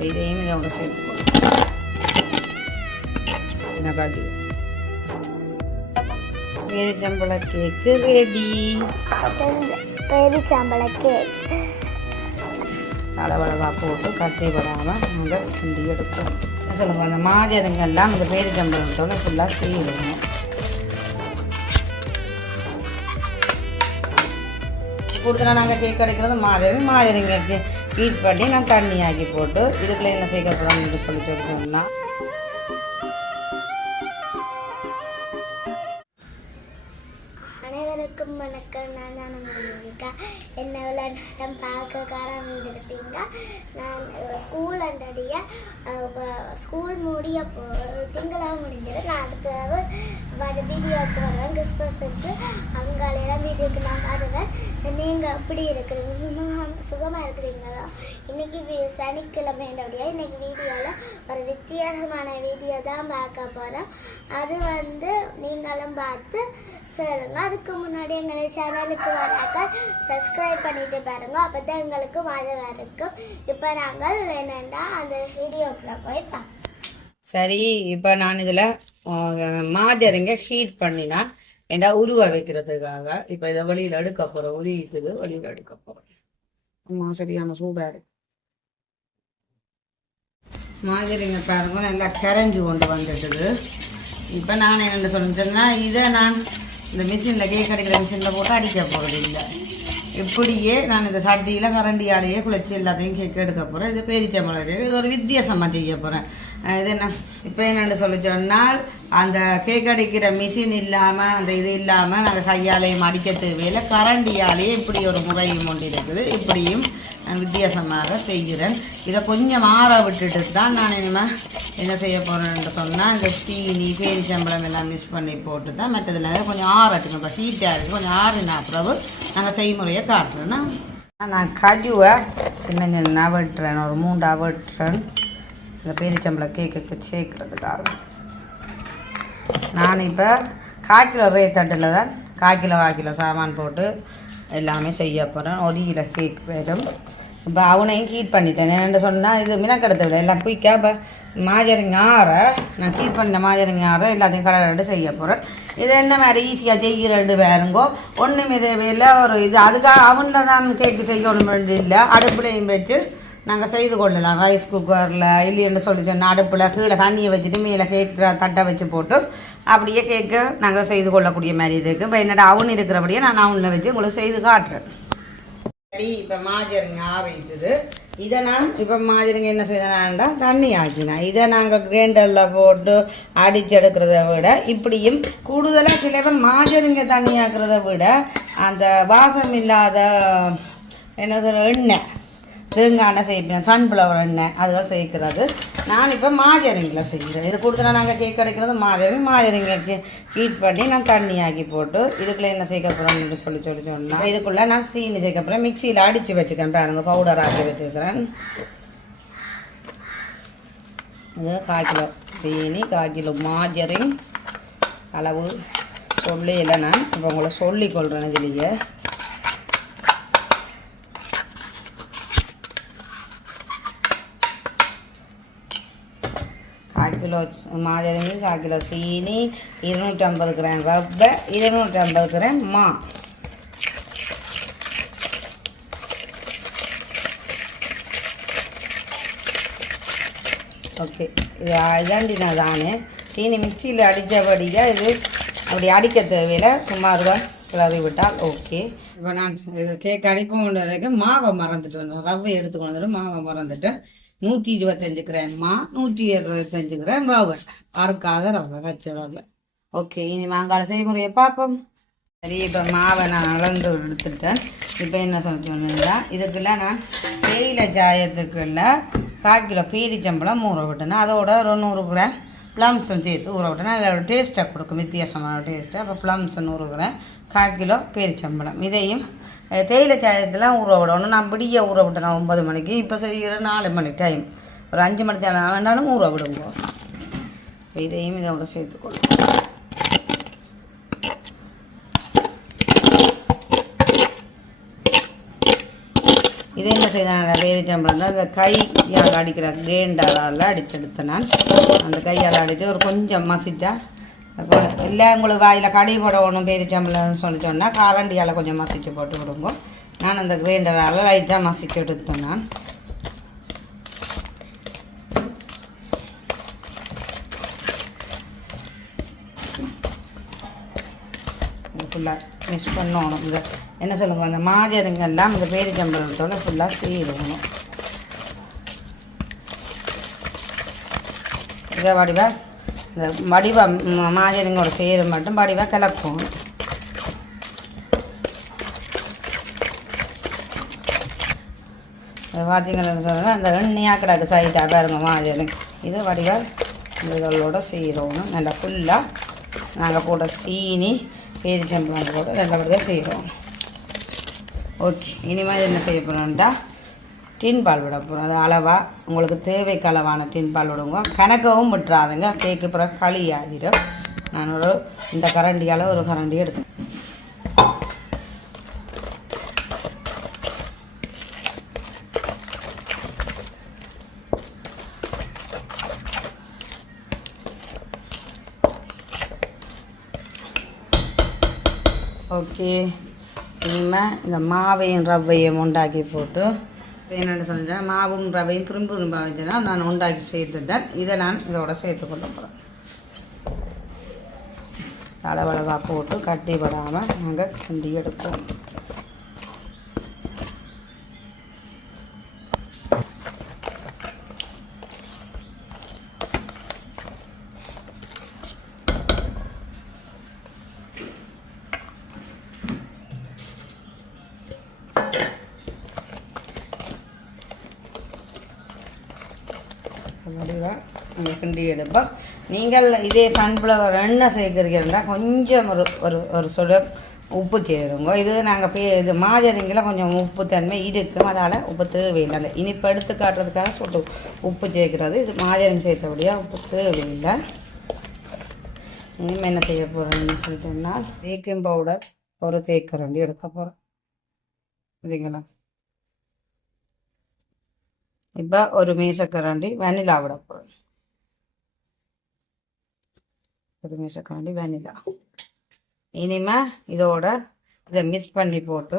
இதையும் இதோட சேர்த்துக்கணும் நகாதி பேரிச்சம்பழ கேக்கு ரெடி பேரிச்சாம்பழ கேக் அளவளவாக போட்டு கட்டி விடாமல் நாங்கள் கிண்டி எடுப்போம் சொல்லுங்கள் அந்த மாஜருங்கெல்லாம் இந்த பேரிச்சம்பழத்தோட ஃபுல்லாக செய்யணும் கூடுதலாக நாங்கள் கேக் கிடைக்கிறது மாதிரி மாதிரிங்க ஹீட் பண்ணி நான் தண்ணி ஆக்கி போட்டு இதுக்குள்ளே என்ன சேர்க்க போகிறோம்னு சொல்லி தெரிஞ்சோம்னா இவ்வளோ நேரம் பார்க்க இருந்திருப்பீங்க நான் ஸ்கூல் அண்டடிய ஸ்கூல் முடிய போ திங்களாக முடிஞ்சது. நான் அடுத்த வர வீடியோ போடுறேன். கிறிஸ்மஸுக்கு அங்காலையெல்லாம் வீடியோக்கு நான் வருவேன். நீங்கள் எப்படி இருக்கிறீங்க? சும்மா சுகமாக இருக்கிறீங்களா? இன்னைக்கு சனிக்கிழமை சனிக்கிழமையினுடைய இன்னைக்கு வீடியோவில் ஒரு வித்தியாசமான வீடியோ தான் பார்க்க போகிறோம் அது வந்து நீங்களும் பார்த்து சொல்லுங்கள் அதுக்கு முன்னாடி எங்களை சேனலுக்கு வராக்க சப்ஸ்கிரைப் பண்ணிட்டு பாருங்க. அபத்தங்களுக்கும் தான் இப்போ நாங்கள் என்னென்னா அந்த வீடியோக்குள்ள போய் பார்ப்போம் சரி இப்போ நான் இதில் மாஜருங்க ஹீட் பண்ணினா ஏண்டா உருவ வைக்கிறதுக்காக இப்போ இதை வெளியில் எடுக்க போகிறோம் உருகிக்குது வெளியில் எடுக்க போகிறோம் அம்மா சரியான சூடாக இருக்கு. மாஜரிங்க பாருங்க நல்லா கரைஞ்சி கொண்டு வந்துட்டுது. இப்போ நான் என்ன சொல்லிச்சேன்னா இதை நான் இந்த மிஷினில் கேக் அடிக்கிற மிஷினில் போட்டு அடிக்க போகிறது இல்லை இப்படியே நான் இந்த சட்டியில் கரண்டியாலேயே குளிச்சு எல்லாத்தையும் கேக் எடுக்க போகிறேன் இது பேரிச்சம்பழம் இது ஒரு வித்தியாசமாக செய்ய போகிறேன் இது என்ன? இப்போ என்னென்னு சொல்லி சொன்னால் அந்த கேக் அடிக்கிற மிஷின் இல்லாமல் அந்த இது இல்லாமல் நாங்கள் கையாலேயும் அடிக்க தேவையில்லை. கரண்டியாலேயே இப்படி ஒரு முறையும் ஒன்று இருக்குது. இப்படியும் நான் வித்தியாசமாக செய்கிறேன். இதை கொஞ்சம் ஆற விட்டுட்டு தான் நான் இனிமேல் என்ன செய்ய போகிறேன்னு சொன்னால் இந்த சீனி பேரிச்சம்பழம் எல்லாம் மிக்ஸ் பண்ணி போட்டு தான் மற்றதில் கொஞ்சம் ஆறட்டும். இப்போ ஹீட்டாக இருக்குது கொஞ்சம் ஆறுனா பிறகு நாங்கள் செய்முறையை காட்டுறேன்னா நான் கஜுவை சின்ன சின்ன வெட்டுறேன் ஒரு மூண்டா வெட்டுறேன் இந்த பேரிச்சம்பளை கேக்குக்கு சேர்க்கறதுக்காக. நான் இப்போ காய்க்கிலோ ரே தட்டில் தான் காய்க்கிலோ கிலோ சாமான் போட்டு எல்லாமே செய்ய போகிறேன் ஒரு கிலோ கேக் வரும் இப்போ அவனையும் ஹீட் பண்ணிட்டேன். என்ன சொன்னால் இது மினக்கெடுத்து எல்லாம் குயிக்காக இப்போ மாஜரிங்க ஆற நான் ஹீட் பண்ணின மாஜரிங்க ஆற எல்லாத்தையும் கடை செய்ய போகிறேன் இது என்ன மாதிரி ஈஸியாக செய்கிறேன் வேறுங்கோ ஒன்றும் இது இல்லை ஒரு இது அதுக்காக அவனில் தான் கேக்கு செய்யணும் இல்லை அடுப்புலையும் வச்சு நாங்கள் செய்து கொள்ளலாம். ரைஸ் குக்கரில் இல்லைன்னு சொல்லி சொன்னால் அடுப்பில் கீழே தண்ணியை வச்சுட்டு மேலே கேக் தட்டை வச்சு போட்டு அப்படியே கேக்கை நாங்கள் செய்து கொள்ளக்கூடிய மாதிரி இருக்குது இப்போ என்னோட அவன் இருக்கிறபடியே நான் அவனில் வச்சு உங்களுக்கு செய்து காட்டுறேன். சரி இப்போ மாஜருங்க ஆறிட்டுது. இதை நான் இப்போ மாஜருங்க என்ன செய்தேன்டா தண்ணி ஆக்கினேன். இதை நாங்கள் கிரைண்டரில் போட்டு அடிச்செடுக்கிறத விட இப்படியும் கூடுதலாக சில பேர் மாஜருங்க தண்ணி ஆக்கிறத விட அந்த வாசம் இல்லாத என்ன சொல்கிற எண்ணெய் தேங்காய் எண்ணெய் செய்வேன் சன்ஃப்ளவர் எண்ணெய் அதுதான் சேர்க்கிறது நான் இப்போ மாஜரிங்கில் செய்கிறேன் இது கூடுதலாக நாங்கள் கேக் கிடைக்கிறது மாஜரிங் மாஜரிங்க ஹீட் பண்ணி நான் தண்ணி ஆக்கி போட்டு இதுக்குள்ளே என்ன சேர்க்க போகிறோம்னு சொல்லி சொல்லி சொன்னால் இதுக்குள்ளே நான் சீனி சேர்க்க போகிறேன் மிக்சியில் அடித்து வச்சுக்கிறேன் பாருங்க பவுடர் ஆக்கி வச்சுருக்கிறேன் இது கால் கிலோ சீனி கால் கிலோ மாஜரிங் அளவு. சொல்லி இல்லை நான் இப்போ உங்களை சொல்லி கொள்கிறேன் இதுலேயே. கிலோ மாஜரிங்க கால் கிலோ சீனி இருநூற்றி ஐம்பது கிராம் ரவ்வை இருநூற்றி ஐம்பது கிராம் மா. ஓகே. இது இதாண்டி நான் தானே. சீனி மிக்சியில் அடித்தபடியாக இது அப்படி அடிக்க தேவையில்லை. சுமார் கிளறி விட்டால் ஓகே. இப்போ நான் இது கேக் அடிப்போம் வரைக்கும் மாவை மறந்துட்டு வந்தேன். ரவை எடுத்துக்கொண்டு வந்துட்டு மாவை மறந்துட்டேன். நூற்றி இருபத்தஞ்சு கிராம் மா நூற்றி இருபத்தஞ்சு கிராம் ரவை. அறுக்காத ரவை வச்ச ரவை. ஓகே இனி மாங்காய் செய்முறையை பார்ப்போம். சரி இப்போ மாவை நான் அளந்து எடுத்துட்டேன். இப்போ என்ன சொல்ல சொன்னீங்கன்னா இதுக்குள்ள நான் தேயிலை ஜாயத்துக்குள்ள கால் கிலோ பீரிச்சம்பழம் ஊற விட்டேன்னா அதோட ஒரு நூறு கிராம் ப்ளம்ஸும் சேர்த்து ஊற விட்டேன் அதில் டேஸ்ட்டாக கொடுக்கும் வித்தியாசமான டேஸ்ட்டு அப்போ ப்ளம்ஸ் ஊறுகிறேன். கால் கிலோ பேரிச்சம்பழம். இதையும் தேயிலை சாயத்தெல்லாம் ஊற விடணும். நான் விடிய ஊற விட்டேன் ஒன்பது மணிக்கு. இப்போ செய்கிற நாலு மணி டைம் ஒரு அஞ்சு மணி தேவை வேண்டாலும் ஊற விடுங்க. இதையும் இதோட சேர்த்துக்கொள்ளும். இது என்ன செய்தான் பேரிச்சம்பழம் தான் அந்த கையால் அடிக்கிற கிரைண்டரால் அடிச்செடுத்தேன் நான் அந்த கையால் அடித்து ஒரு கொஞ்சம் மசித்தா இல்லை உங்களுக்கு வாயில் கடி போடணும் பேரிச்சம்பளம்னு சொல்லி சொன்னால் காரண்டியால் கொஞ்சம் மசிச்சு போட்டு விடுங்க நான் அந்த கிரைண்டரால் லைட்டாக மசிச்சு எடுத்தேன் நான் ஃபுல்லாக மிக்ஸ் பண்ணணும். இந்த என்ன சொல்லுங்கள் அந்த மாஜருங்கெல்லாம் இந்த பேரிச்சம்பழத்தோட ஃபுல்லாக சீவிடணும் இதை வடிவா இந்த வடிவா ம- மாஜருங்கோட சேர மட்டும் வடிவாக கலக்கும். அது பார்த்தீங்கன்னு சொன்னால் அந்த எண்ணெயாக கிடக்கு சைட்டாக பாருங்க மாஜரு. இது வடிவா இதோட செய்கிறோம் நல்லா ஃபுல்லாக நாங்கள் போட்ட சீனி பேரிச்சம்பழம் போட்டு நல்லபடியாக செய்கிறோம் ஓகே இனிமேல் என்ன செய்ய போகிறோம்டா டின் பால் விட போகிறோம் அது அளவாக உங்களுக்கு தேவைக்கு அளவான டின் பால் விடுங்க கணக்கவும் விட்டுறாதுங்க கேக்கு பிறகு களி ஆகிரும் நான் ஒரு இந்த கரண்டியால் ஒரு கரண்டி எடுத்து ஓகே இனிமேல் இந்த மாவையும் ரவையும் உண்டாக்கி போட்டு இப்போ என்னென்னு சொல்லிட்டேன் மாவும் ரவையும் திரும்ப திரும்ப வச்சுனா நான் உண்டாக்கி சேர்த்துட்டேன். இதை நான் இதோட சேர்த்து கொண்டு போகிறேன் அளவளவாக போட்டு கட்டி படாமல் நாங்கள் கிண்டி எடுப்போம். நீங்கள் கிண்டி எடுப்போம். நீங்கள் இதே சன்ஃப்ளவர் எண்ணெய் சேர்க்குறீங்கன்னா கொஞ்சம் ஒரு ஒரு ஒரு சொட உப்பு சேருங்க. இது நாங்கள் பே இது மாஜரிங்கில் கொஞ்சம் உப்பு தன்மை இருக்கும். அதால் உப்பு தேவையில்லை. அந்த இனிப்பு எடுத்து காட்டுறதுக்காக சொட்டு உப்பு சேர்க்குறது. இது மாஜரிங் சேர்த்தபடியாக உப்பு தேவையில்லை. இனிமேல் என்ன செய்ய போகிறேன்னு சொல்லிட்டோம்னா பேக்கிங் பவுடர் ஒரு தேக்கரண்டி எடுக்க போகிறோம் சரிங்களா? இப்போ ஒரு மீசக்கரண்டி வெனிலா விட போகிறோம் ஒரு வெனிலா இனிமே இதோட இதை மிக்ஸ் பண்ணி போட்டு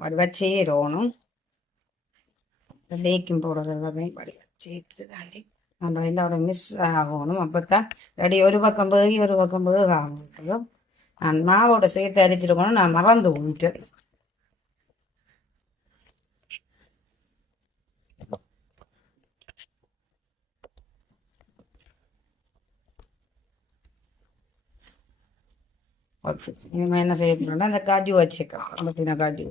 வடிவா சேரணும் பேக்கிங் பவுடர் எல்லாமே வடிவா சேர்த்து தாண்டி நம்ம இதோட மிஸ் ஆகணும். அப்போத்தான் ரெடி ஒரு பக்கம் போய் ஒரு பக்கம் போய் ஆகும் நான் மாவோட சேர்த்து அரிச்சிருக்கணும் நான் மறந்து விட்டேன் ஓகே இனிமேல் என்ன செய்ய போகிறோம்னா அந்த காஜு வச்சுக்கலாம் அப்படின்னா காஜு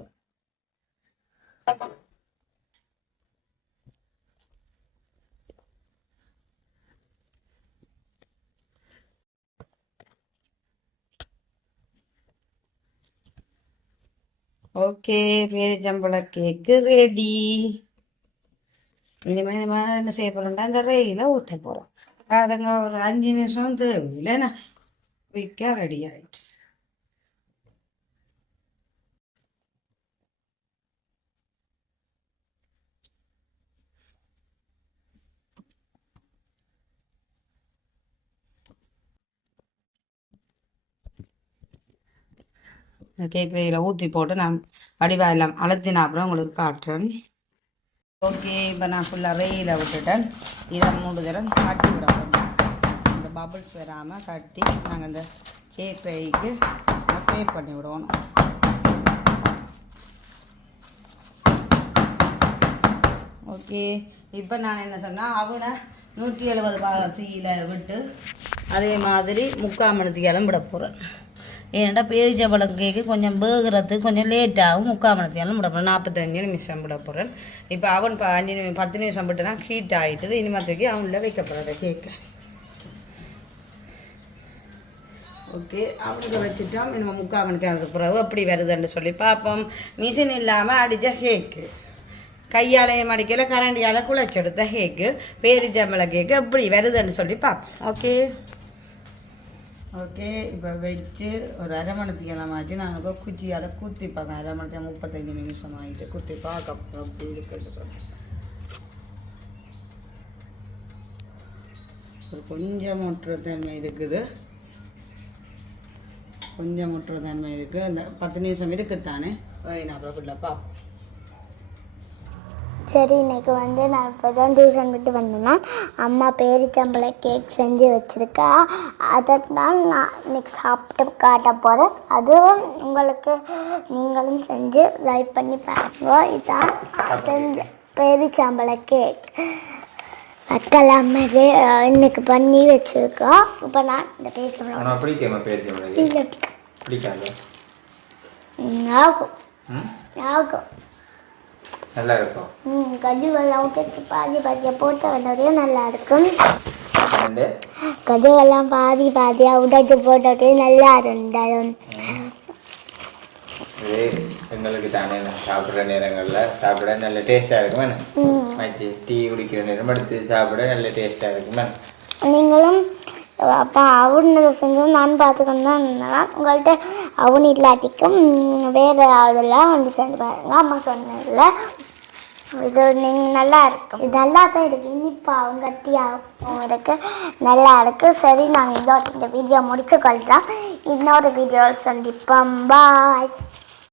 ஓகே பேரிச்சம்பழ கேக்கு ரெடி இனிமேல் நம்ம என்ன செய்ய போகிறோம்னா இந்த ரெயில ஊற்ற போகிறோம் அதுங்க ஒரு அஞ்சு நிமிஷம் தேவையில்லைண்ணா குயிக்காக ரெடி ஆயிடுச்சு கேக் இதில் ஊற்றி போட்டு நான் வடிவாக எல்லாம் அழுத்தின அப்புறம் உங்களுக்கு காட்டுறேன். ஓகே இப்போ நான் ஃபுல்லாக ரெயில விட்டுட்டேன். இதை மூணு தரம் கட்டி விட இந்த பபுள்ஸ் வராமல் கட்டி நாங்கள் இந்த கேக் ரெய்க்கு சேவ் பண்ணி விடுவோம் ஓகே இப்போ நான் என்ன சொன்னால் அவனை நூற்றி எழுபது பாசியில் விட்டு அதே மாதிரி முக்கால் மணித்தியாலும் விட போகிறேன் ஏன்டா பேரிச்சம்பழம் கேக்கு கொஞ்சம் வேகிறதுக்கு கொஞ்சம் லேட்டாகவும் ஆகும். முக்கால் மணித்தியாலும் விட போகிறேன் நாற்பத்தஞ்சு நிமிஷம் விட போகிறேன் இப்போ அவன் இப்போ அஞ்சு நிமிஷம் பத்து நிமிஷம் விட்டுனா ஹீட் ஆகிட்டது இனிமே தூக்கி அவனில் வைக்க போகிறேன் கேக்கை ஓகே அவங்க வச்சுட்டோம். நம்ம முக்கால் மணி நேரத்துக்கு பிறகு எப்படி வருதுன்னு சொல்லி பார்ப்போம். மிஷின் இல்லாமல் அடித்த கேக்கு கையாலையும் மடிக்கல கரண்டியால் குழச்செடுத்த கேக்கு பேரிச்சம்பளை கேக்கு எப்படி வருதுன்னு சொல்லி பார்ப்போம். ஓகே ஓகே இப்போ வச்சு ஒரு அரை மணித்துக்கு எல்லாம் ஆச்சு நாங்கள் குச்சியால் குத்தி பார்க்கலாம் அரை மணித்து முப்பத்தஞ்சு நிமிஷம் ஆகிட்டு குத்தி பார்க்க அப்புறம் அப்படி இருக்கிறது சொல்கிறேன் ஒரு கொஞ்சம் முட்டுற தன்மை இருக்குது. கொஞ்சம் முட்டுற தன்மை இருக்குது அந்த பத்து நிமிஷம் இருக்குத்தானே? நான் அப்புறம் ஃபுல்லாக பார்ப்போம் சரி இன்னைக்கு வந்து நான் இப்போ தான் டியூஷன் விட்டு வந்தேன்னா அம்மா பேரிச்சம்பளை கேக் செஞ்சு வச்சுருக்கா. அதை தான் நான் இன்னைக்கு சாப்பிட்டு காட்ட போகிறேன் அதுவும் உங்களுக்கு நீங்களும் செஞ்சு லைக் பண்ணி பாருங்க. இதான் செஞ்ச பேரிச்சம்பளை கேக் அக்கெல்லாம் இன்னைக்கு பண்ணி வச்சுருக்கோம் இப்போ நான் இந்த பேரிச்சம்பளம் ஆகும். ஆகும். நல்லா இருக்கும் ம் கஜுவெல்லாம் விட்டு பாதி பாதியாக போட்டு வந்தோடய நல்லா இருக்கும் கதவெல்லாம் பாதி பாதியாக உடைச்சு போட்டோடய நல்லா இருந்தது இது எங்களுக்கு தானே சாப்பிட்ற நேரங்களில். சாப்பிட நல்ல டேஸ்ட்டாக இருக்கும். ஆச்சு டீ குடிக்கிற நேரம் எடுத்து சாப்பிட நல்ல டேஸ்ட்டாக இருக்கும் நீங்களும் அப்போ அவனு செஞ்சு நான் பார்த்துக்கணும் தான் உங்கள்கிட்ட அவன் இல்லாட்டிக்கும் வேறு அதெல்லாம் வந்து செஞ்சு பாருங்க. அம்மா சொன்னதில்ல இது நல்லா இருக்கும் இது நல்லா தான் இருக்குது இனிப்பாகவும் கட்டியாகவும் இருக்குது நல்லா இருக்கு. சரி நாங்கள் இதோட இந்த வீடியோ முடிச்சு கொள்கிறோம் இன்னொரு வீடியோவில் சந்திப்போம். பாய்